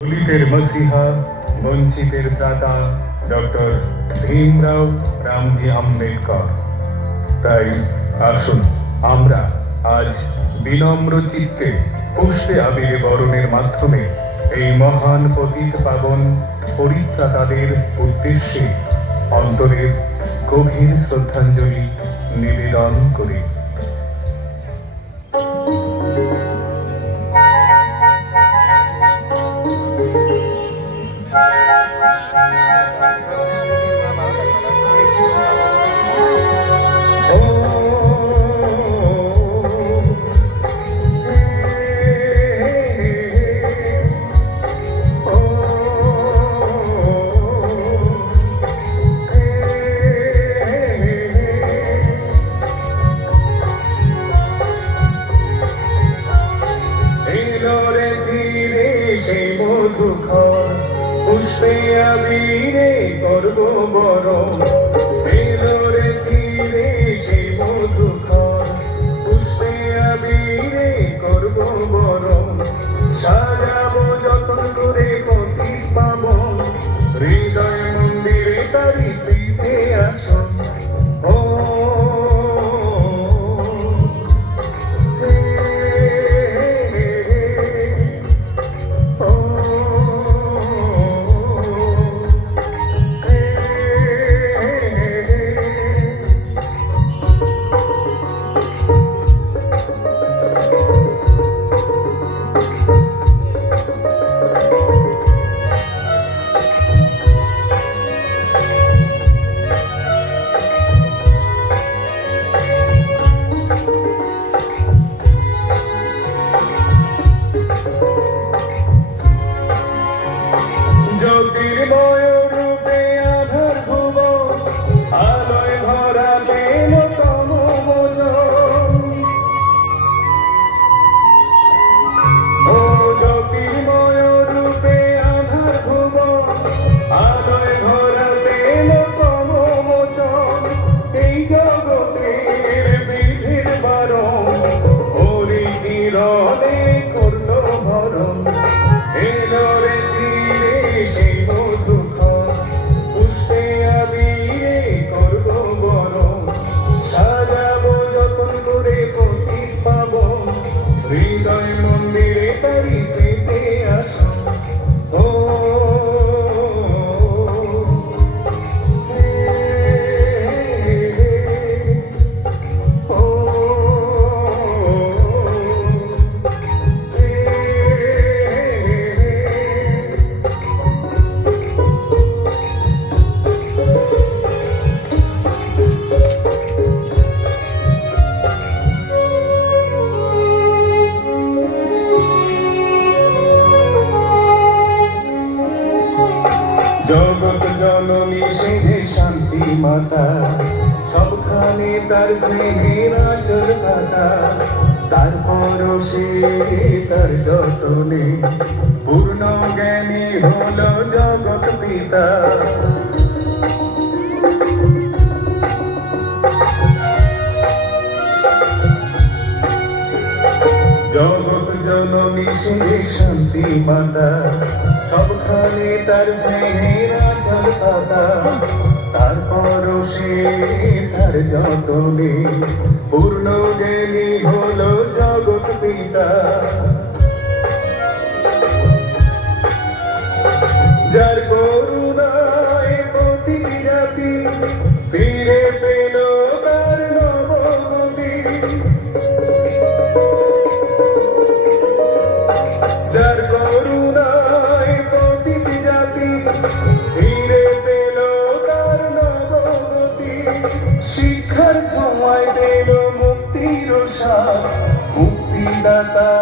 দলিতের মসিহা, বঞ্চিতের ত্রাতা doctor Bhimrao Ramji Ambedkar. তাই আসুন আমরা আজ বিনম্র চিত্তে পুষ্পে আবিরে বরণের মাধ্যমে এই মহান পতিত পাবন পরিত্রাতাদের উদ্দেশ্যে অন্তরের গভীর শ্রদ্ধাঞ্জলি নিবেদন করি। পুষ্পে আবিরে করব বরণ, এলোরে ধীরে সে মধুক্ষণ। পুষ্পে আবিরে করব বরণ, সাজাবো যতন করে পতিত পাবন। হৃদয় মন্দিরে তারি প্রীতে আসন। ও জ্যোতির্ময় রূপে আধার ভুবন, আলোয় ভরা প্রেম তম ভোজন। ও জ্যোতির্ময় রূপে আধার ভুবন, আলোয় ভরা প্রেম তম ভোজন। এই জগতের বিধির বারণ, হরি কিরণে করল ভরণ। এলো রে ধীরে সে মধুক্ষণ, পুষ্পে আবিরে করব বরণ। সাজাবো যতন করে পতিত পাবন, হৃদয় মন্দিরে তারি পেতে আসন। ও জগৎ জননী সেধে শান্তি মাতা, সবখানে তার স্নেহের আঁচল পাতা। তার পরশে তার যতনে পূর্ণ জ্ঞানী হলো জগৎ পিতা। জগৎ জননী সেধে শান্তি মাতা, সবখানে তার স্নেহের আঁচল পাতা। তার পরশে তার যতনে পূর্ণ জ্ঞানী হলো জগৎ পিতা। যার করুণায় প্রতিটি জাতি ফিরে পেল তার নবমতি। যার করুণায় প্রতিটি জাতি ফিরে পেল তার নবমতি। শিক্ষার সময় পেল মুক্তির সাথ, মুক্তিদাতা